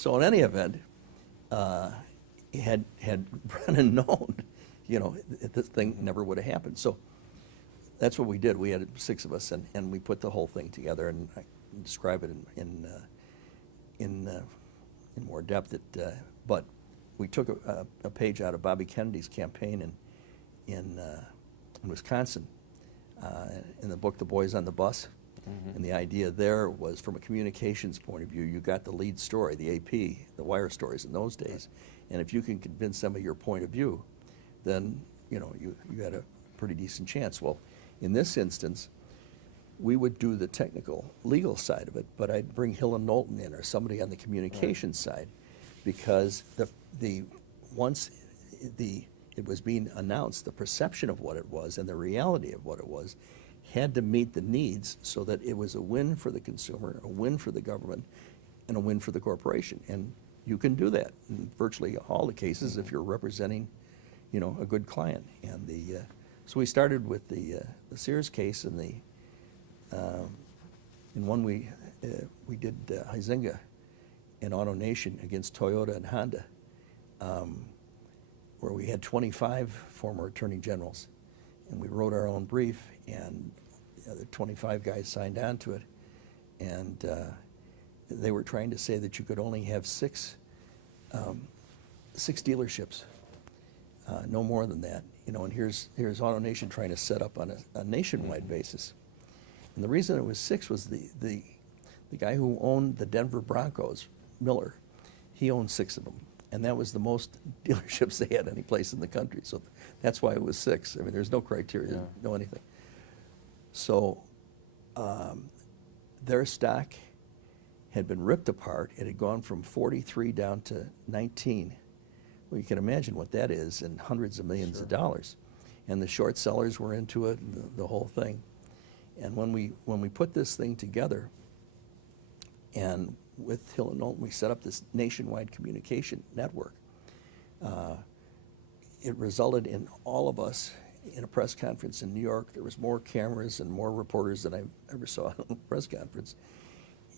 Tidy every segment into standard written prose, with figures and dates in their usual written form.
So in any event, had Brennan known, this thing never would have happened. So that's what we did. We had 6 of us, and we put the whole thing together, and I can describe it in more depth. But we took a page out of Bobby Kennedy's campaign in Wisconsin, in the book The Boys on the Bus. Mm-hmm. And the idea there was, from a communications point of view, you got the lead story, the AP, the wire stories in those days. And if you can convince them of your point of view, then you had a pretty decent chance. Well, in this instance, we would do the technical, legal side of it, but I'd bring Hill and Knowlton in, or somebody on the communications side, because once it was being announced, the perception of what it was and the reality of what it was had to meet the needs so that it was a win for the consumer, a win for the government, and a win for the corporation. And you can do that in virtually all the cases if you're representing, a good client. And so we started with the Sears case, and in one we did Huizenga and AutoNation against Toyota and Honda, where we had 25 former attorney generals, and we wrote our own brief, and the 25 guys signed on to it, and they were trying to say that you could only have 6 dealerships, no more than that. And here's AutoNation trying to set up on a nationwide basis. And the reason it was 6 was the guy who owned the Denver Broncos, Miller, he owned 6 of them. And that was the most dealerships they had any place in the country. So that's why it was 6. I mean, there's no criteria, no anything. So their stock had been ripped apart. It had gone from 43 down to 19. Well, you can imagine what that is, in hundreds of millions of dollars. And the short sellers were into it, and the whole thing. And when we put this thing together, and with Hill and Knowlton, we set up this nationwide communication network. It resulted in all of us in a press conference in New York. There was more cameras and more reporters than I ever saw in a press conference.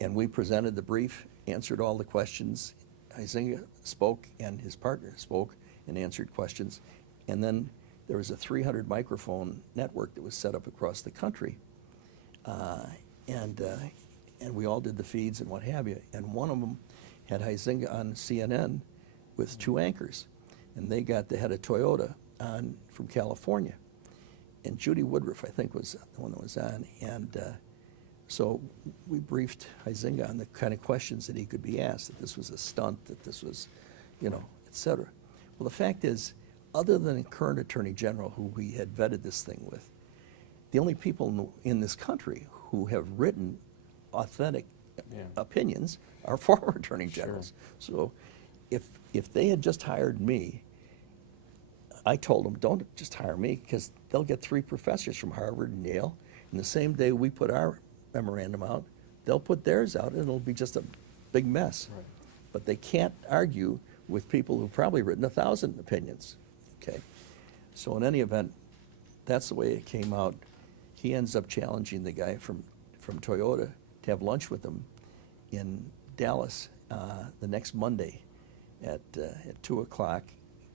And we presented the brief, answered all the questions. Huizenga spoke, and his partner spoke and answered questions. And then there was a 300 microphone network that was set up across the country. And we all did the feeds and what have you. And one of them had Huizenga on CNN with 2 anchors. And they got the head of Toyota on from California. And Judy Woodruff, I think, was the one that was on. And so we briefed Huizenga on the kind of questions that he could be asked, that this was a stunt, that this was, et cetera. Well, the fact is, other than the current Attorney General, who we had vetted this thing with, the only people in this country who have written authentic opinions are former Attorney Generals. Sure. So if they had just hired me, I told them, don't just hire me, because they'll get 3 professors from Harvard and Yale, and the same day we put our memorandum out, they'll put theirs out, and it'll be just a big mess. Right. But they can't argue with people who've probably written 1,000 opinions. Okay, so in any event, that's the way it came out. He ends up challenging the guy from Toyota to have lunch with him in Dallas the next Monday at 2 o'clock,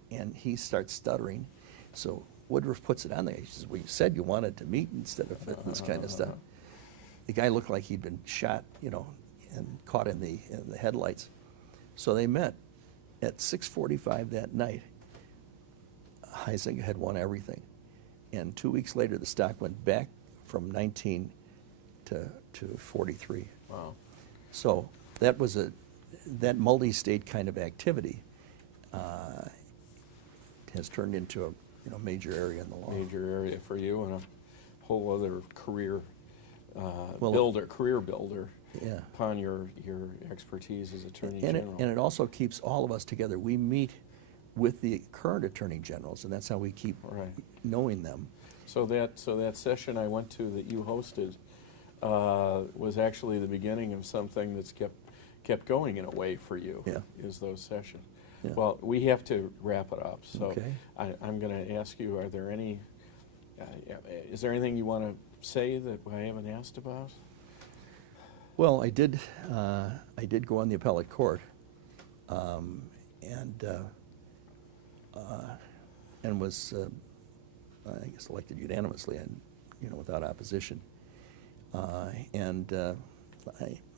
and he starts stuttering. So Woodruff puts it on there. He says, well, you said you wanted to meet instead of this kind of stuff. The guy looked like he'd been shot, and caught in the headlights. So they met at 6:45 that night. Huizenga had won everything. And 2 weeks later, the stock went back from 19 to 43. Wow. So that was that multi-state kind of activity has turned into a major area in the law. Major area for you, and a whole other career career builder. Yeah. Upon your expertise as Attorney General. And it also keeps all of us together. We meet with the current Attorney Generals, and that's how we keep knowing them. So that session I went to that you hosted was actually the beginning of something that's kept going in a way for you. Yeah. Is those sessions. Yeah. Well, we have to wrap it up. So okay. I'm going to ask you: are there any? Is there anything you want to say that I haven't asked about? Well, I did go on the appellate court, and and was, I guess, elected unanimously and, without opposition. I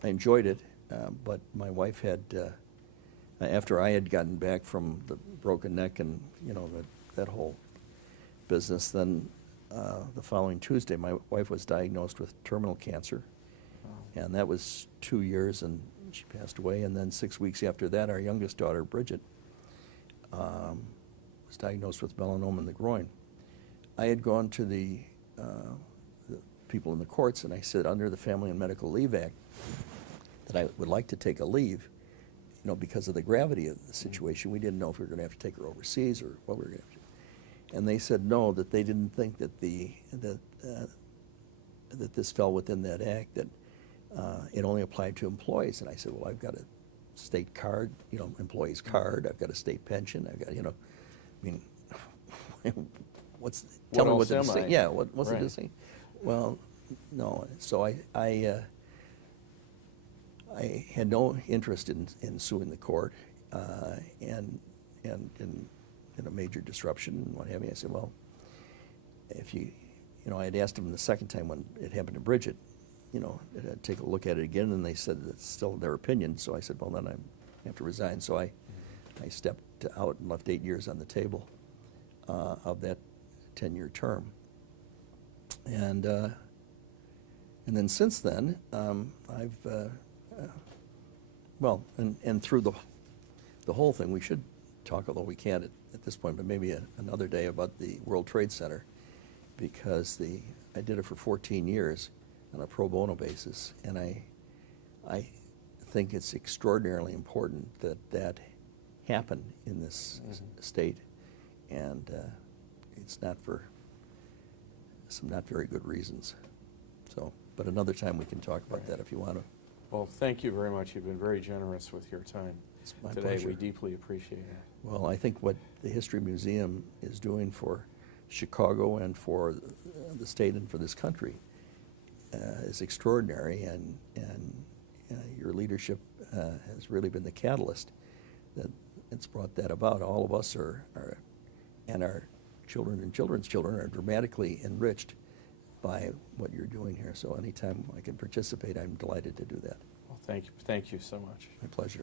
enjoyed it, but my wife had, after I had gotten back from the broken neck and, that whole business, then the following Tuesday, my wife was diagnosed with terminal cancer, and that was 2 years, and she passed away. And then 6 weeks after that, our youngest daughter, Bridget, was diagnosed with melanoma in the groin. I had gone to the people in the courts, and I said, under the Family and Medical Leave Act, that I would like to take a leave, because of the gravity of the situation. We didn't know if we were going to have to take her overseas or what we were going to have to do. And they said no, that they didn't think that that this fell within that act, that it only applied to employees. And I said, well, I've got a state card, employee's card. I've got a state pension. I've got, I mean, tell me what the distinction? Yeah, what's the distinction? Well, no. So I had no interest in suing the court, and in a major disruption and what have you. I said, well, if I had asked them the second time when it happened to Bridget, take a look at it again, and they said it's still their opinion. So I said, well, then I have to resign. So I stepped out and left 8 years on the table of that 10-year term. And then since then, I've and through the whole thing, we should talk, although we can't at this point, but maybe another day, about the World Trade Center, because I did it for 14 years on a pro bono basis, and I think it's extraordinarily important that happen in this state, and it's not for some not very good reasons. So, but another time we can talk about that if you want to. Well, thank you very much. You've been very generous with your time It's my today. pleasure. We deeply appreciate it. Well, I think what the History Museum is doing for Chicago and for the state and for this country is extraordinary, and your leadership has really been the catalyst that it's brought that about. All of us and our children and children's children are dramatically enriched by what you're doing here. So anytime I can participate, I'm delighted to do that. Well, thank you so much. My pleasure.